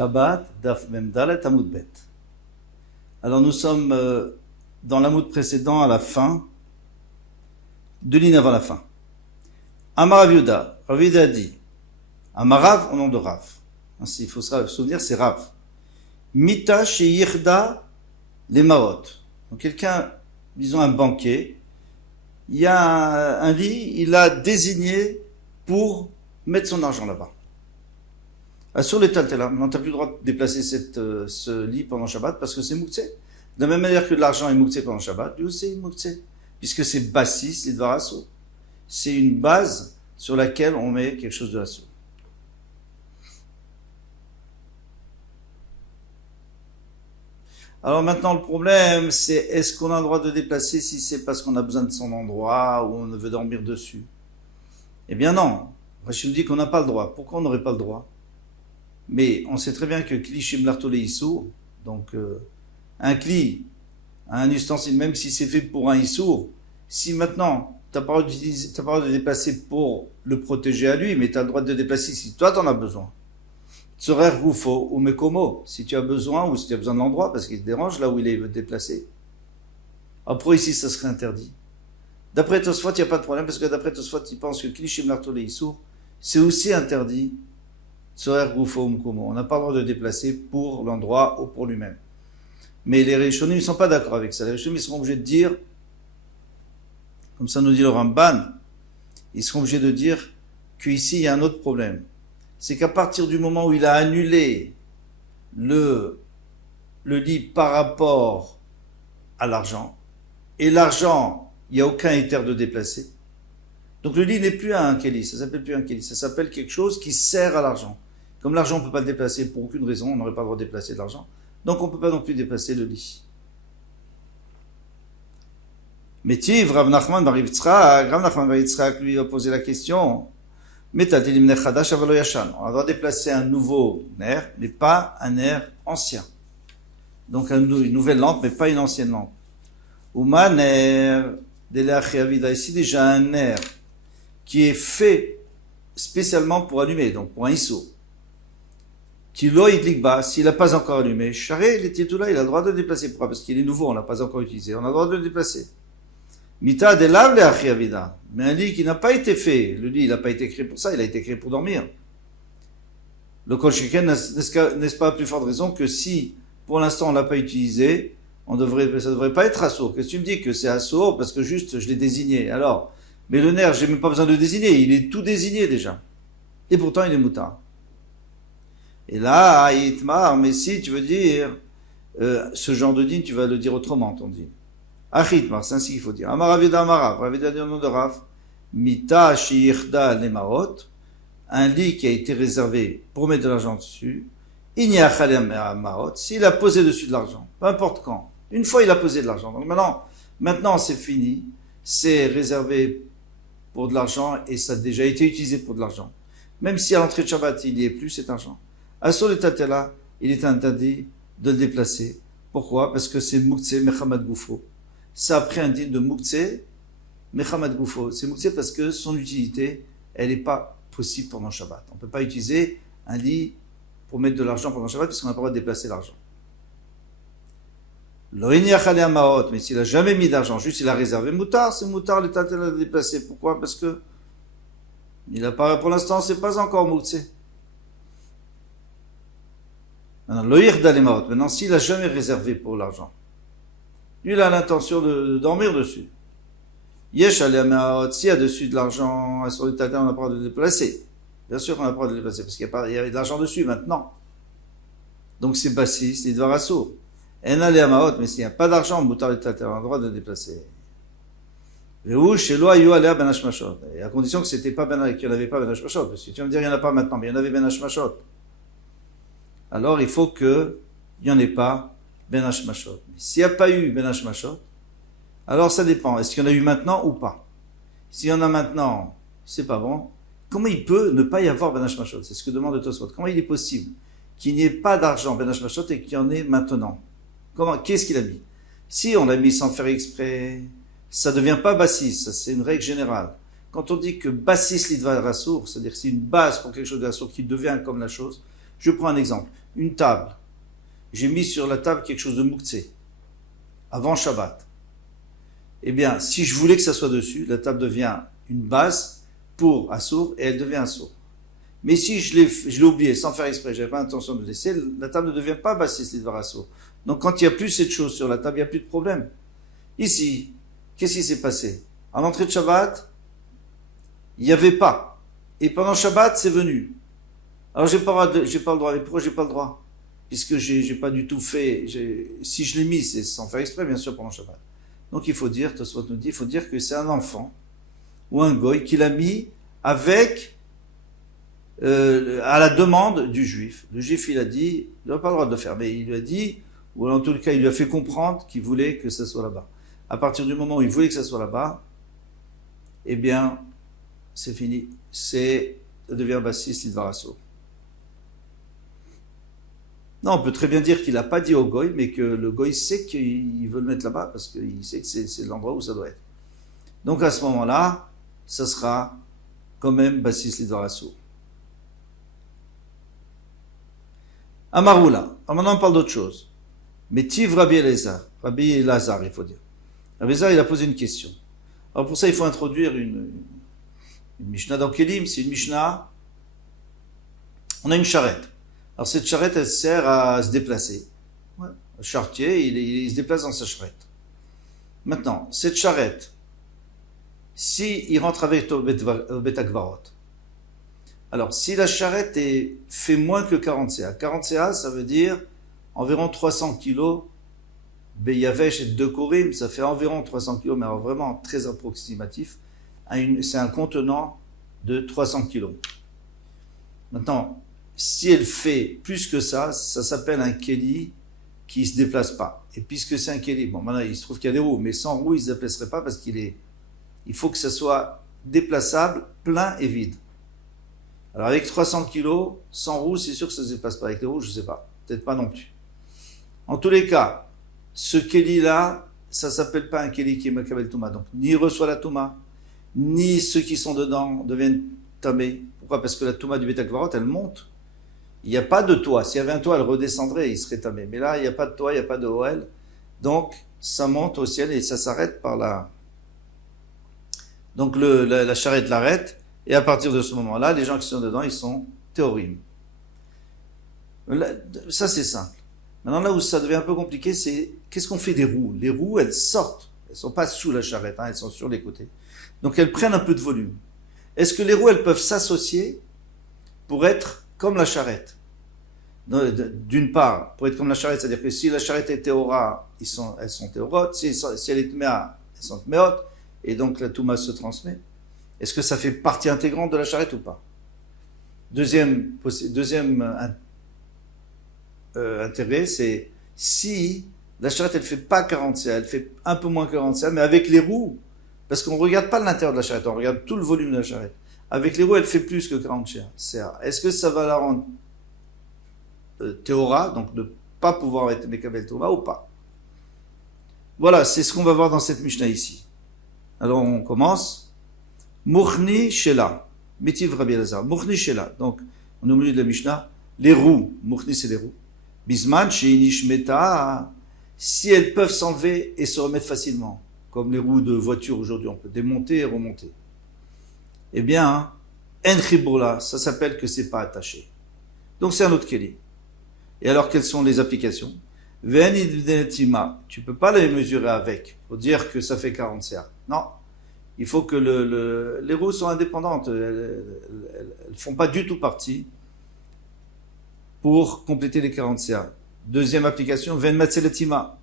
Shabbat, Daf Mem Dalet Amud Bet. Alors nous sommes dans l'Amud précédent à la fin, deux lignes avant la fin. Amar Rav Yehuda, Rav Yehuda dit, Amarav au nom de Rav. Ainsi, il faut se souvenir, c'est Rav. Mita Sheyirda les Marot. Donc quelqu'un, disons un banquier, il y a un lit, il a désigné pour mettre son argent là-bas. Sur les Taltela, maintenant tu n'as plus le droit de déplacer ce lit pendant Shabbat parce que c'est Mouktsé. De la même manière que l'argent est Mouktsé pendant Shabbat, lui aussi est Mouktsé. Puisque c'est Bassis, c'est Dvar Assour. C'est une base sur laquelle on met quelque chose de Assour. Alors maintenant le problème c'est est-ce qu'on a le droit de déplacer si c'est parce qu'on a besoin de son endroit ou on veut dormir dessus? Eh bien non. Rachid nous dit qu'on n'a pas le droit. Pourquoi on n'aurait pas le droit? Mais on sait très bien que Kli Shimlartole Issour, donc un Kli, un ustensile, même si c'est fait pour un Issour, si maintenant tu n'as pas le droit de déplacer pour le protéger à lui, mais tu as le droit de déplacer si toi tu en as besoin. Tsorer Goufo ou Mekomo, si tu as besoin ou si tu as besoin de l'endroit parce qu'il te dérange là où il est, il veut te déplacer. Après ici, ça serait interdit. D'après Tosfot, il n'y a pas de problème parce que d'après Tosfot, il pense que Kli Shimlartole Issour, c'est aussi interdit. Tsorer Goufo ou Mekomo. On n'a pas le droit de déplacer pour l'endroit ou pour lui-même. Mais les Rishonim ne sont pas d'accord avec ça. Les Rishonim ils seront obligés de dire, comme ça nous dit le Ramban, ils seront obligés de dire qu'ici il y a un autre problème. C'est qu'à partir du moment où il a annulé le lit par rapport à l'argent, et l'argent, il n'y a aucun éther de déplacer. Donc le lit n'est plus un kéli, ça s'appelle plus un kéli, ça s'appelle quelque chose qui sert à l'argent. Comme l'argent on ne peut pas le déplacer pour aucune raison, on n'aurait pas le droit de déplacer de l'argent, donc on ne peut pas non plus déplacer le lit. Mais Rav Nachman bar Yitzchak lui a posé la question, on doit déplacer un nouveau nerf, mais pas un nerf ancien. Donc une nouvelle lampe, mais pas une ancienne lampe. Uma nerf de ici déjà un nerf qui est fait spécialement pour allumer, donc pour un issour. S'il n'a pas encore allumé, charé, il était tout là, il a le droit de le déplacer. Pourquoi? Parce qu'il est nouveau, on ne l'a pas encore utilisé, on a le droit de le déplacer. Mita de lav le achiavida. Mais un lit qui n'a pas été fait, le lit il n'a pas été créé pour ça, il a été créé pour dormir. Le kol sheken n'est-ce pas à plus forte raison que si pour l'instant on ne l'a pas utilisé, ça ne devrait pas être assourd. Qu'est-ce que tu me dis que c'est assourd parce que juste je l'ai désigné? Alors, mais le nerf, j'ai même pas besoin de le désigner, il est tout désigné déjà. Et pourtant il est moutard. Et là, itmar, mais si tu veux dire ce genre de dîne, tu vas le dire autrement ton dîne. Achitmar, c'est ainsi qu'il faut dire. Amar Rav Yehuda Amarav, Rav Yehuda dit au nom de Rav, Mita Sheyirda Lemarot, un lit qui a été réservé pour mettre de l'argent dessus, Inyachalem Marot, s'il a posé dessus de l'argent, peu importe quand, une fois il a posé de l'argent. Donc maintenant c'est fini, c'est réservé pour de l'argent et ça a déjà été utilisé pour de l'argent. Même si à l'entrée de Shabbat il n'y est plus cet argent. Asur le Tatela, il est interdit de le déplacer. Pourquoi? Parce que c'est Mouktsé Mechamad Goufo. Ça a pris un din de Mouktsé Mechamad Goufo. C'est Mouktsé parce que son utilité, elle n'est pas possible pendant Shabbat. On ne peut pas utiliser un lit pour mettre de l'argent pendant Shabbat parce qu'on n'a pas le droit de déplacer l'argent. Mais s'il n'a jamais mis d'argent, juste il a réservé Moutar, c'est Moutar le Tatela de déplacer. Pourquoi? Parce que il a pas, pour l'instant, c'est pas encore Mouktsé. Maintenant, s'il n'a jamais réservé pour l'argent, lui, il a l'intention de dormir dessus. Yesh alem s'il y a dessus de l'argent, sur le tatin, on n'a pas le droit de le déplacer. Bien sûr qu'on n'a pas le droit de le déplacer, parce qu'il y avait de l'argent dessus maintenant. Donc c'est bassis, c'est dvar assour. En alem mais s'il n'y a pas d'argent, moutar le tatin, on a le droit de le déplacer. Et à condition que c'était pas qu'il n'y en avait pas ben hashmashot. Parce que tu vas me dire, il n'y en a pas maintenant, mais il y en avait ben hashmashot. Alors il faut qu'il n'y en ait pas ben hashmashot. S'il n'y a pas eu ben hashmashot, alors ça dépend. Est-ce qu'il y en a eu maintenant ou pas? S'il y en a maintenant, c'est pas bon. Comment il peut ne pas y avoir ben hashmashot? C'est ce que demande Tosfot. Comment il est possible qu'il n'y ait pas d'argent ben hashmashot et qu'il y en ait maintenant? Qu'est-ce qu'il a mis? Si on l'a mis sans faire exprès, ça ne devient pas bassis, c'est une règle générale. Quand on dit que bassis l'idva rassour, c'est-à-dire que c'est une base pour quelque chose de rassour qui devient comme la chose, Je prends un exemple. Une table. J'ai mis sur la table quelque chose de mouktsé, avant Shabbat. Eh bien, si je voulais que ça soit dessus, la table devient une base pour Assour et elle devient Assour. Mais si je l'ai oublié sans faire exprès, j'avais pas l'intention de laisser, la table ne devient pas Bassis Lidvar Assour. Donc quand il n'y a plus cette chose sur la table, il n'y a plus de problème. Ici, qu'est-ce qui s'est passé? À l'entrée de Shabbat, il n'y avait pas. Et pendant Shabbat, c'est venu. Alors j'ai pas le droit. Mais pourquoi j'ai pas le droit? Puisque j'ai pas du tout fait. Si je l'ai mis, c'est sans faire exprès, bien sûr, pendant Shabbat. Donc il faut dire, Tosfot nous dit, il faut dire que c'est un enfant ou un goy qui l'a mis avec à la demande du juif. Le juif, il a dit, il n'a pas le droit de le faire, mais il lui a dit, ou en tout cas, il lui a fait comprendre qu'il voulait que ça soit là-bas. À partir du moment où il voulait que ça soit là-bas, eh bien, c'est fini. Ça devient Bassis Lidvar Assour. Non, on peut très bien dire qu'il n'a pas dit au goy, mais que le goy sait qu'il veut le mettre là-bas, parce qu'il sait que c'est l'endroit où ça doit être. Donc à ce moment-là, ça sera quand même Bassis Lidvar Assour. Amaroula. Alors maintenant on parle d'autre chose. Mais Tiv Rabbi Elazar, il faut dire. Rabbi Elazar, il a posé une question. Alors pour ça, il faut introduire une Mishnah dans Kelim. C'est une Mishnah. On a une charrette. Alors cette charrette, elle sert à se déplacer. Ouais. Le charretier, il se déplace dans sa charrette. Maintenant, cette charrette, si il rentre avec au Bet Akvarot, alors si la charrette fait moins que 40 CA, 40 CA, ça veut dire environ 300 kilos, Beyavesh et 2 Korim, ça fait environ 300 kilos, mais alors vraiment très approximatif. C'est un contenant de 300 kilos. Maintenant, si elle fait plus que ça, ça s'appelle un Kéli qui ne se déplace pas. Et puisque c'est un Kéli, bon, maintenant il se trouve qu'il y a des roues, mais sans roues, il ne se déplacerait pas parce il faut que ça soit déplaçable, plein et vide. Alors avec 300 kilos, sans roues, c'est sûr que ça ne se déplace pas. Avec les roues, je ne sais pas. Peut-être pas non plus. En tous les cas, ce Kéli-là, ça ne s'appelle pas un Kéli qui est Makabel Touma. Donc, ni il reçoit la Touma, ni ceux qui sont dedans deviennent tamés. Pourquoi? Parce que la Touma du Bet Akvarot, elle monte. Il n'y a pas de toit. S'il y avait un toit, elle redescendrait, il serait tamé. Mais là, il n'y a pas de toit, il n'y a pas de OL. Donc, ça monte au ciel et ça s'arrête par là. Donc, la charrette l'arrête. Et à partir de ce moment-là, les gens qui sont dedans, ils sont théorim. Ça, c'est simple. Maintenant, là où ça devient un peu compliqué, c'est qu'est-ce qu'on fait des roues? Les roues, elles sortent. Elles ne sont pas sous la charrette, elles sont sur les côtés. Donc, elles prennent un peu de volume. Est-ce que les roues, elles peuvent s'associer pour être comme la charrette? D'une part, pour être comme la charrette, c'est-à-dire que si la charrette est théora, elles sont théorotes. Si elle est tméa, elles sont tméotes. Et donc, la touma se transmet. Est-ce que ça fait partie intégrante de la charrette ou pas? Deuxième intérêt, c'est si la charrette, elle fait pas 40 CA, elle fait un peu moins 40 CA, mais avec les roues, parce qu'on regarde pas l'intérieur de la charrette, on regarde tout le volume de la charrette. Avec les roues, elle fait plus que 40 CA. Est-ce que ça va la rendre théora, donc ne pas pouvoir être Mekabel Touma ou pas? Voilà, c'est ce qu'on va voir dans cette Mishnah ici. Alors on commence. Mourni Shela, Métiv Rabbi Elazar, Mourni Shela. Donc, on est au milieu de la Mishnah, les roues, Mourni c'est les roues. Bisman, Sheinish Meta, si elles peuvent s'enlever et se remettre facilement, comme les roues de voiture aujourd'hui, on peut démonter et remonter. Eh bien, En Chibola, ça s'appelle que c'est pas attaché. Donc c'est un autre Kéli. Et alors, quelles sont les applications? Venidetima, tu peux pas les mesurer avec, pour dire que ça fait 40 CA. Non. Il faut que les roues sont indépendantes. Elles font pas du tout partie pour compléter les 40 CA. Deuxième application, Ven Matseletima.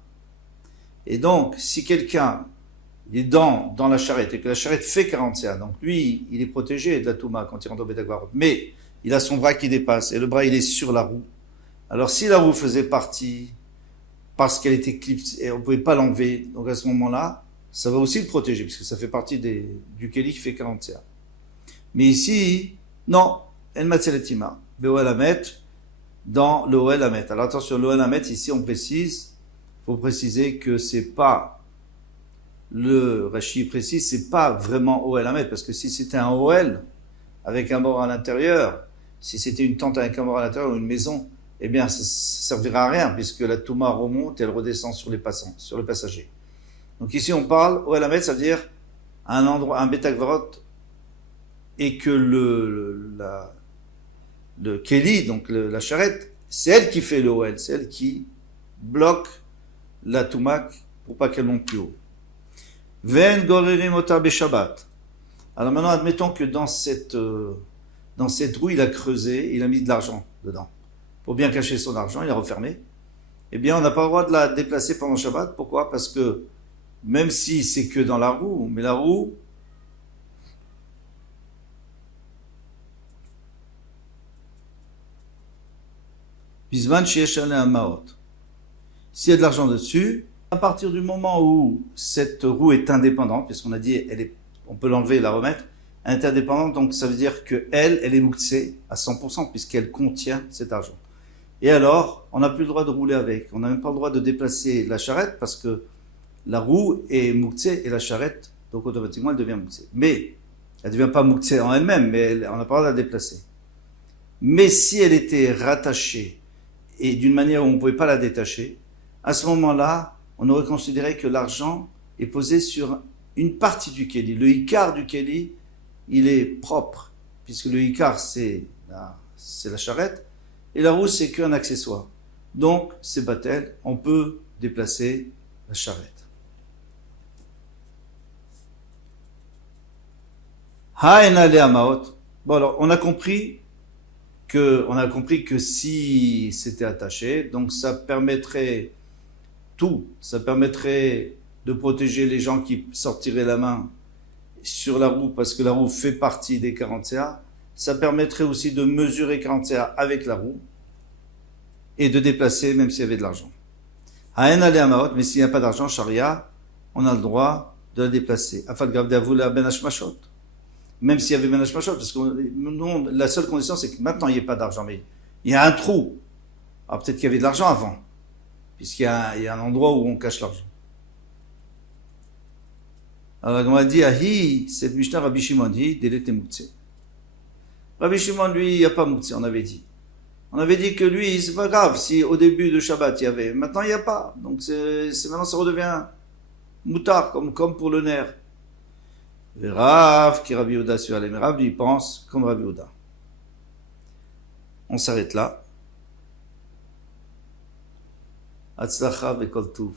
Et donc, si quelqu'un est dans la charrette et que la charrette fait 40 CA, donc lui, il est protégé de la Touma quand il rentre au Bet Akvarot, mais il a son bras qui dépasse et le bras, il est sur la roue. Alors, si la roue faisait partie parce qu'elle était clipsée et on pouvait pas l'enlever, donc à ce moment-là, ça va aussi le protéger, puisque ça fait partie du Kéli qui fait 40 CA. Mais ici, non, El Matseletima, Be'oel Hamet, dans le Oel Hamet. Alors attention, le Oel Hamet, ici on précise, faut préciser que c'est pas, le Rashi précise, c'est pas vraiment Oel Hamet, parce que si c'était un Oel, avec un bord à l'intérieur, Si c'était une tente avec un mort à l'intérieur ou une maison, eh bien, ça ne servira à rien, puisque la Touma remonte et elle redescend sur les passants, sur les passagers. Donc ici, on parle, Ohel Hametz, ça veut dire un endroit, un Betagvarot, et que le Kéli, donc la charrette, c'est elle qui fait le Ohel, c'est elle qui bloque la Touma pour pas qu'elle monte plus haut. Ven Gorerim Ota Beshabbat. Alors maintenant, admettons que dans cette roue, il a creusé, il a mis de l'argent dedans. Pour bien cacher son argent, il a refermé. Eh bien, on n'a pas le droit de la déplacer pendant Shabbat. Pourquoi? Parce que même si c'est que dans la roue, mais la roue, Bisman Shieshane Amaot. S'il y a de l'argent dessus, à partir du moment où cette roue est indépendante, puisqu'on a dit on peut l'enlever et la remettre, elle est indépendante, donc ça veut dire qu'elle est mouktse à 100%, puisqu'elle contient cet argent. Et alors, on n'a plus le droit de rouler avec. On n'a même pas le droit de déplacer la charrette, parce que la roue est mouktse et la charrette, donc automatiquement, elle devient mouktse. Mais, elle ne devient pas mouktse en elle-même, mais on n'a pas le droit de la déplacer. Mais si elle était rattachée, et d'une manière où on ne pouvait pas la détacher, à ce moment-là, on aurait considéré que l'argent est posé sur une partie du kéli. Le ikar du kéli, il est propre, puisque le ikar, c'est la charrette, et la roue, c'est qu'un accessoire. Donc, c'est batel, on peut déplacer la charrette. Bon, alors, on a compris que si c'était attaché, donc ça permettrait de protéger les gens qui sortiraient la main sur la roue, parce que la roue fait partie des 40 CA. Ça permettrait aussi de mesurer 40 CA avec la roue et de déplacer même s'il y avait de l'argent. Mais s'il n'y a pas d'argent, charia, on a le droit de la déplacer. Même s'il y avait ben hashmashot, parce que nous, la seule condition, c'est que maintenant, il n'y ait pas d'argent, mais il y a un trou. Alors peut-être qu'il y avait de l'argent avant, puisqu'il y a un endroit où on cache l'argent. Alors on a dit, Ahi, cette Mishnah Rabbi Shimon dit, Delete Mouktsé. Rabbi Shimon, lui, il n'y a pas Mouktsé, on avait dit. On avait dit que lui, c'est pas grave, si au début de Shabbat il y avait, maintenant il n'y a pas. Donc maintenant ça redevient moutard, comme pour le nerf. Et Rav, qui Rabbi Yehuda sur les Rav, lui pense comme Rabbi Yehuda. On s'arrête là. Hatzlacha v'kol tuv.